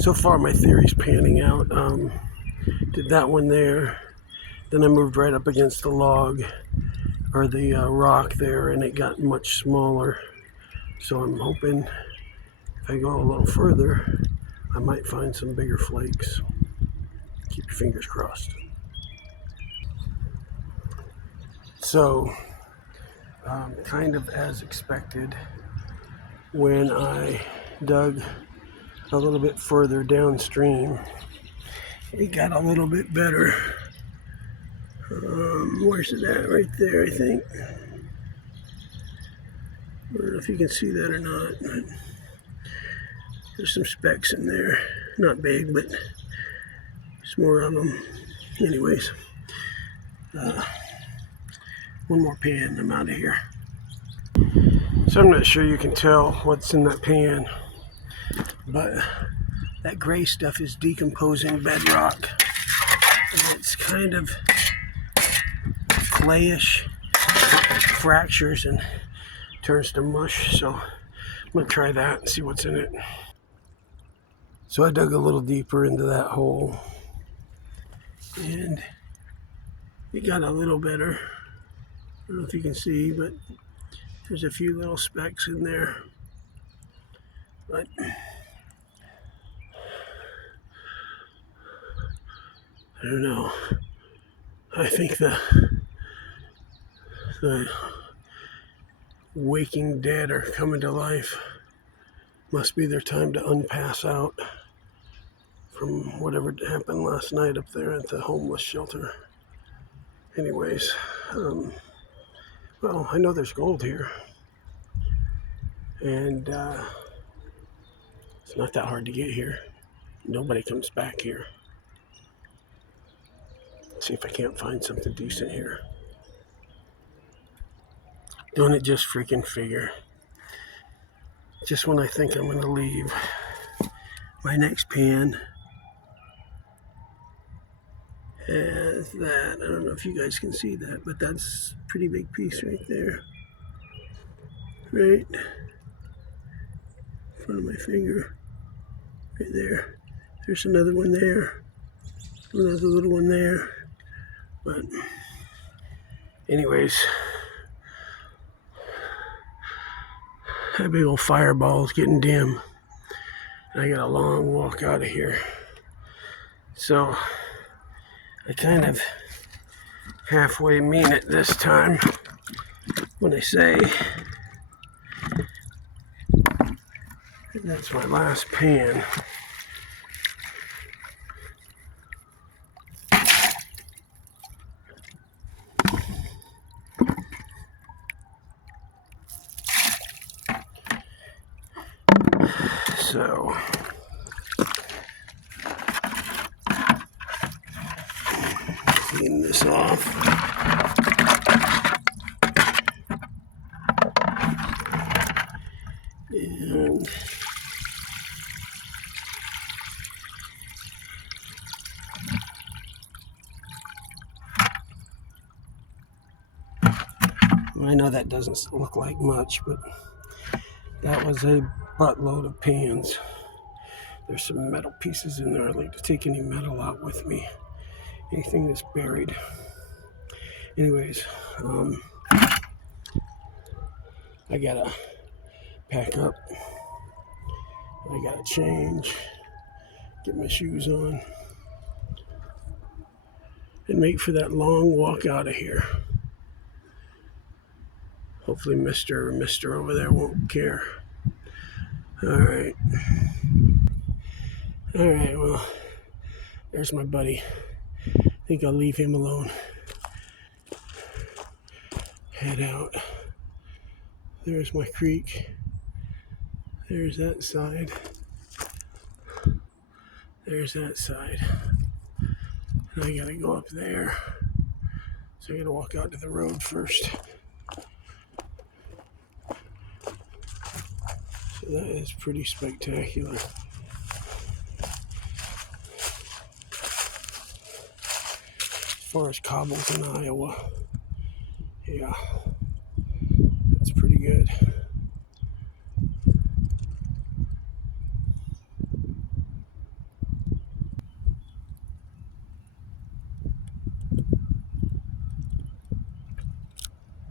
So far my theory's panning out. Did that one there, then I moved right up against the log or the rock there, and it got much smaller. So I'm hoping if I go a little further, I might find some bigger flakes. Keep your fingers crossed. So, kind of as expected, when I dug a little bit further downstream, it got a little bit better. Where's it at? Right there, I think. I don't know if you can see that or not, but there's some specks in there. Not big, but there's more of them. Anyways, one more pan, I'm out of here. So I'm not sure you can tell what's in that pan, but that gray stuff is decomposing bedrock. And it's kind of clayish, fractures and turns to mush. So I'm gonna try that and see what's in it. So I dug a little deeper into that hole and it got a little better. I don't know if you can see, but there's a few little specks in there. But I don't know. I think the waking dead are coming to life. Must be their time to unpass out from whatever happened last night up there at the homeless shelter. Anyways, well, I know there's gold here. And it's not that hard to get here. Nobody comes back here. Let's see if I can't find something decent here. Don't it just freaking figure? Just when I think I'm going to leave, my next pan has that. I don't know if you guys can see that, but that's a pretty big piece right there. Right in front of my finger. Right there. There's another one there. Another little one there. But anyways, that big old fireball is getting dim. I got a long walk out of here. So I kind of halfway mean it this time when I say that's my last pan. So clean this off. And I know that doesn't look like much, but that was a buttload of pans. There's some metal pieces in there. I like to take any metal out with me. Anything that's buried. Anyways, I gotta pack up. I gotta change, get my shoes on, and make for that long walk out of here. Hopefully Mr. over there won't care. Alright, well, there's my buddy. I think I'll leave him alone. Head out. There's my creek. There's that side. There's that side. And I gotta go up there. So I gotta walk out to the road first. So that is pretty spectacular. As far as cobbles in Iowa, yeah, that's pretty good.